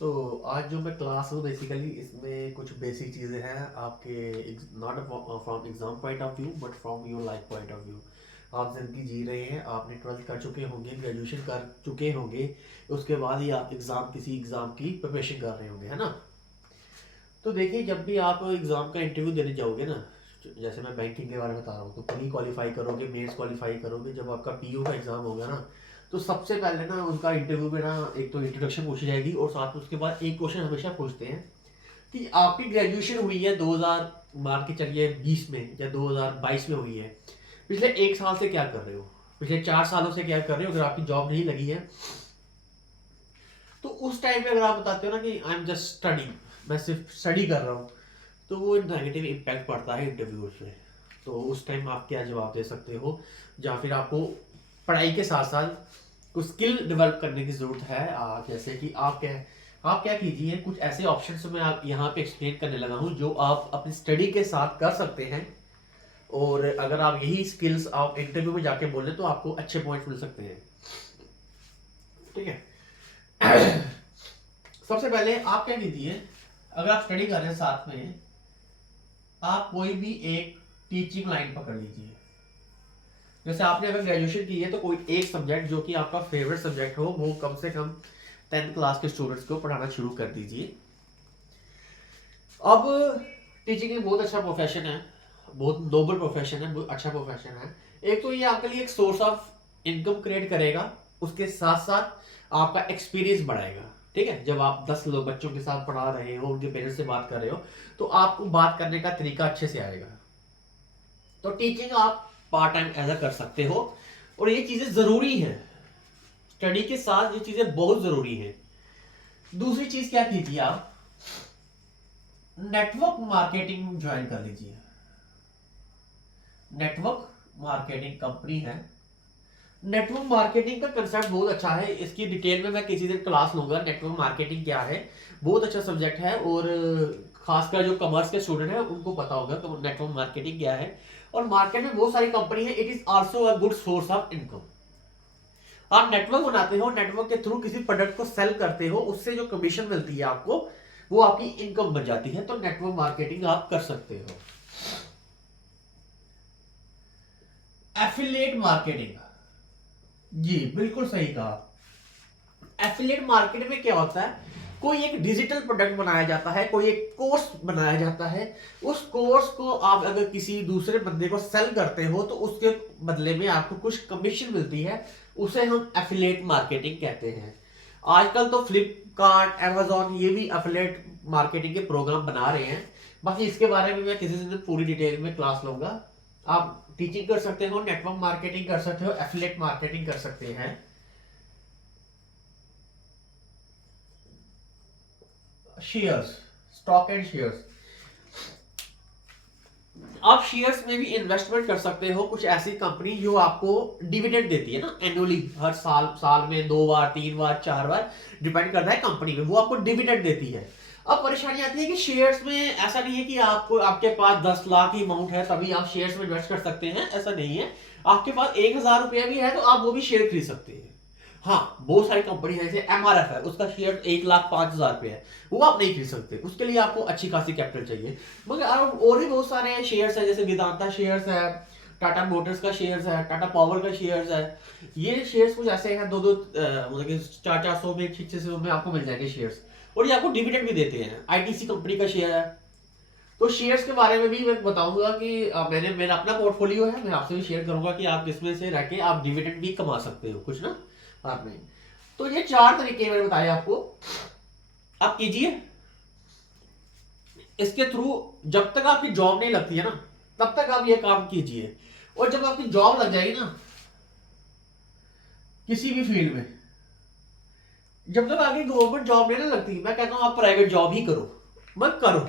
तो आज जो मैं क्लास हूँ बेसिकली इसमें कुछ बेसिक चीज़ें हैं आपके, not from exam point of view but from your life point of view. आप ज़िंदगी जी रहे हैं, आपने ट्वेल्थ कर चुके होंगे, ग्रेजुएशन कर चुके होंगे, उसके बाद ही आप किसी एग्ज़ाम की प्रिपरेशन कर रहे होंगे, है ना। तो देखिए, जब भी आप एग्ज़ाम का इंटरव्यू देने जाओगे ना, जैसे मैं बैंकिंग के बारे में बता रहा हूँ, तो प्री क्वालिफाई करोगे, मेंस क्वालिफाई करोगे, जब आपका पीयू का एग्ज़ाम होगा ना, तो सबसे पहले ना उनका इंटरव्यू में ना एक तो इंट्रोडक्शन पूछी जाएगी, और साथ में उसके बाद एक क्वेश्चन हमेशा पूछते हैं कि आपकी ग्रेजुएशन हुई है 2000 मान के चलिए 20 में या 2022 में हुई है, पिछले एक साल से क्या कर रहे हो, पिछले 4 सालों से क्या कर रहे हो। अगर आपकी जॉब नहीं लगी है तो उस टाइम पे अगर आप बताते हो ना कि आई एम जस्ट स्टडी, मैं सिर्फ स्टडी कर रहा हूँ, तो वो नेगेटिव इम्पैक्ट पड़ता है इंटरव्यूअर पे। तो उस टाइम आप क्या जवाब दे सकते हो, या फिर आपको पढ़ाई के साथ साथ कुछ स्किल डेवलप करने की ज़रूरत है। जैसे कि आप क्या कीजिए, कुछ ऐसे ऑप्शंस मैं आप यहाँ पे एक्सप्लेन करने लगा हूँ जो आप अपनी स्टडी के साथ कर सकते हैं, और अगर आप यही स्किल्स आप इंटरव्यू में जाके बोलें तो आपको अच्छे पॉइंट मिल सकते हैं। ठीक है। सबसे पहले आप क्या कीजिए, अगर आप स्टडी कर रहे हैं साथ में, आप कोई भी एक टीचिंग लाइन पकड़ लीजिए। जैसे आपने अगर ग्रेजुएशन की है तो कोई एक सब्जेक्ट जो कि आपका फेवरेट सब्जेक्ट हो, वो कम से कम 10th क्लास के स्टूडेंट्स को पढ़ाना शुरू कर दीजिए। अब टीचिंग एक बहुत अच्छा प्रोफेशन है, बहुत नोबल प्रोफेशन है, बहुत अच्छा प्रोफेशन है। एक तो ये आपके लिए एक सोर्स ऑफ इनकम क्रिएट करेगा, उसके साथ साथ आपका एक्सपीरियंस बढ़ाएगा। ठीक है, जब आप 10 लोग बच्चों के साथ पढ़ा रहे हो, उनके पेरेंट्स से बात कर रहे हो, तो आपको बात करने का तरीका अच्छे से आएगा। तो टीचिंग आप पार्ट टाइम ऐसा कर सकते हो, और ये चीजें जरूरी है, स्टडी के साथ ये चीजें बहुत जरूरी है। दूसरी चीज क्या कीजिए, आप नेटवर्क मार्केटिंग ज्वाइन कर लीजिए। नेटवर्क मार्केटिंग कंपनी है। नेटवर्क मार्केटिंग का कंसेप्ट बहुत अच्छा है, इसकी डिटेल में मैं किसी दिन क्लास लूंगा। नेटवर्क मार्केटिंग क्या है, बहुत अच्छा सब्जेक्ट है, और खासकर जो कॉमर्स के स्टूडेंट हैं उनको पता होगा कि नेटवर्क मार्केटिंग क्या है। और मार्केट में बहुत सारी कंपनी है, it is also a good source of income. आप नेटवर्क बनाते हो, नेटवर्क के थ्रू किसी प्रोडक्ट को सेल करते हो, उससे जो कमीशन मिलती है आपको, वो आपकी इनकम बन जाती है। तो नेटवर्क मार्केटिंग आप कर सकते हो। एफिलिएट मार्केटिंग, जी बिल्कुल सही कहा। एफिलिएट मार्केट में क्या होता है, कोई एक डिजिटल प्रोडक्ट बनाया जाता है, कोई एक कोर्स बनाया जाता है, उस कोर्स को आप अगर किसी दूसरे बंदे को सेल करते हो तो उसके बदले में आपको कुछ कमीशन मिलती है, उसे हम एफिलिएट मार्केटिंग कहते हैं। आजकल तो फ्लिपकार्ट, अमेजोन ये भी एफिलिएट मार्केटिंग के प्रोग्राम बना रहे हैं। बाकी इसके बारे में मैं किसी दिन पूरी डिटेल में क्लास लूंगा। आप टीचिंग कर सकते हो, नेटवर्क मार्केटिंग कर सकते हो, एफिलिएट मार्केटिंग कर सकते हैं। शेयर्स, स्टॉक एंड शेयर्स, आप शेयर्स में भी इन्वेस्टमेंट कर सकते हो। कुछ ऐसी कंपनी जो आपको डिविडेंड देती है ना एनुअली, हर साल, साल में 2 बार 3 बार 4 बार, डिपेंड करता है कंपनी में, वो आपको डिविडेंड देती है। अब परेशानी आती है कि शेयर्स में ऐसा नहीं है कि आपको, आपके पास 10 लाख की अमाउंट है तभी आप शेयर्स में इन्वेस्ट कर सकते हैं, ऐसा नहीं है। आपके पास 1000 रुपया भी है तो आप वो भी शेयर खरीद सकते हैं। हाँ, बहुत सारी कंपनी है, जैसे एमआरएफ है, उसका शेयर 1,05,000 रुपये है, वो आप नहीं खरीद सकते, उसके लिए आपको अच्छी खासी कैपिटल चाहिए। मगर और भी बहुत सारे शेयर्स हैं, जैसे वेदांता शेयर्स है, टाटा मोटर्स का शेयर्स है, टाटा पावर का शेयर्स है। ये शेयर्स कुछ ऐसे हैं, दो दो मतलब कि 400 में, 600 में आपको मिल जाएंगे शेयर्स, और ये आपको डिविडेंड भी देते हैं। आईटीसी कंपनी का शेयर है। तो शेयर्स के बारे में भी मैं बताऊंगा कि मैंने, मेरा अपना पोर्टफोलियो है, मैं आपसे भी शेयर करूंगा कि आप इसमें से रह के आप डिविडेंड भी कमा सकते हो कुछ ना आपने। तो ये 4 तरीके मैंने बताए आपको, आप कीजिए। इसके थ्रू जब तक आपकी जॉब नहीं लगती है ना, तब तक आप ये काम कीजिए। और जब आपकी जॉब लग जाएगी ना किसी भी फील्ड में, जब तक आपकी गवर्नमेंट जॉब नहीं ना लगती, मैं कहता हूं आप प्राइवेट जॉब ही करो, मत करो।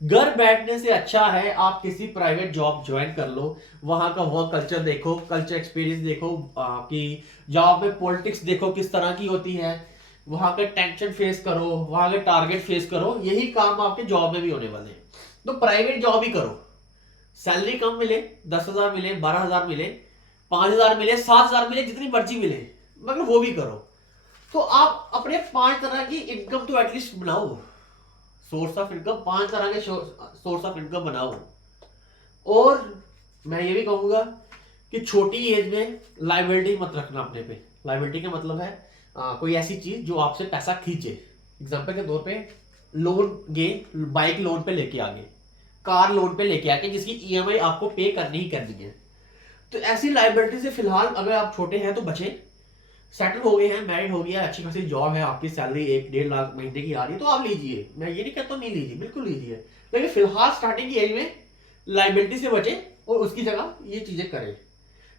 घर बैठने से अच्छा है आप किसी प्राइवेट जॉब ज्वाइन कर लो, वहां का वर्क कल्चर देखो, कल्चर एक्सपीरियंस देखो, आपकी जॉब में पॉलिटिक्स देखो किस तरह की होती है, वहां का टेंशन फेस करो, वहां के टारगेट फेस करो। यही काम आपके जॉब में भी होने वाले हैं। तो प्राइवेट जॉब ही करो, सैलरी कम मिले, 10,000 मिले, 12,000 मिले, 5,000 मिले, 7,000 मिले, जितनी मर्जी मिले, मगर वो भी करो। तो आप अपने 5 तरह की इनकम तो एटलीस्ट बनाओ, सोर्स ऑफ इनकम, 5 तरह के सोर्स ऑफ इनकम बनाओ। और मैं ये भी कहूंगा कि छोटी एज में लाइबिलिटी मत रखना अपने पे। लाइबिलिटी का मतलब है कोई ऐसी चीज जो आपसे पैसा खींचे। एग्जांपल के तौर पे लोन गे, बाइक लोन पे लेके आगे, कार लोन पे लेके आके, जिसकी ईएमआई आपको पे करनी ही करनी है। तो ऐसी लाइबिलिटी से फिलहाल अगर आप छोटे हैं तो बचें। सेटल हो गए हैं, मैरिड हो गया, अच्छी खासी जॉब है, आपकी सैलरी 1-1.5 लाख महीने की आ रही है, तो आप लीजिए। मैं ये नहीं कहता नहीं लीजिए, बिल्कुल लीजिए, लेकिन फिलहाल स्टार्टिंग की एज में लाइबिलिटी से बचें और उसकी जगह ये चीजें करें।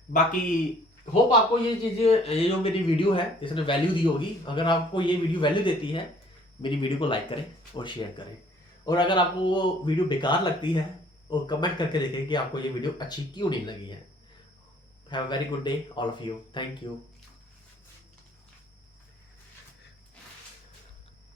बाकी होप आपको ये चीजें, ये जो मेरी वीडियो है इसने वैल्यू दी होगी। अगर आपको ये वीडियो वैल्यू देती है, मेरी वीडियो को लाइक करें और शेयर करें। और अगर आपको वो वीडियो बेकार लगती है, और कमेंट करके देखें कि आपको ये वीडियो अच्छी क्यों नहीं लगी है। Have a very good day all of you, thank you.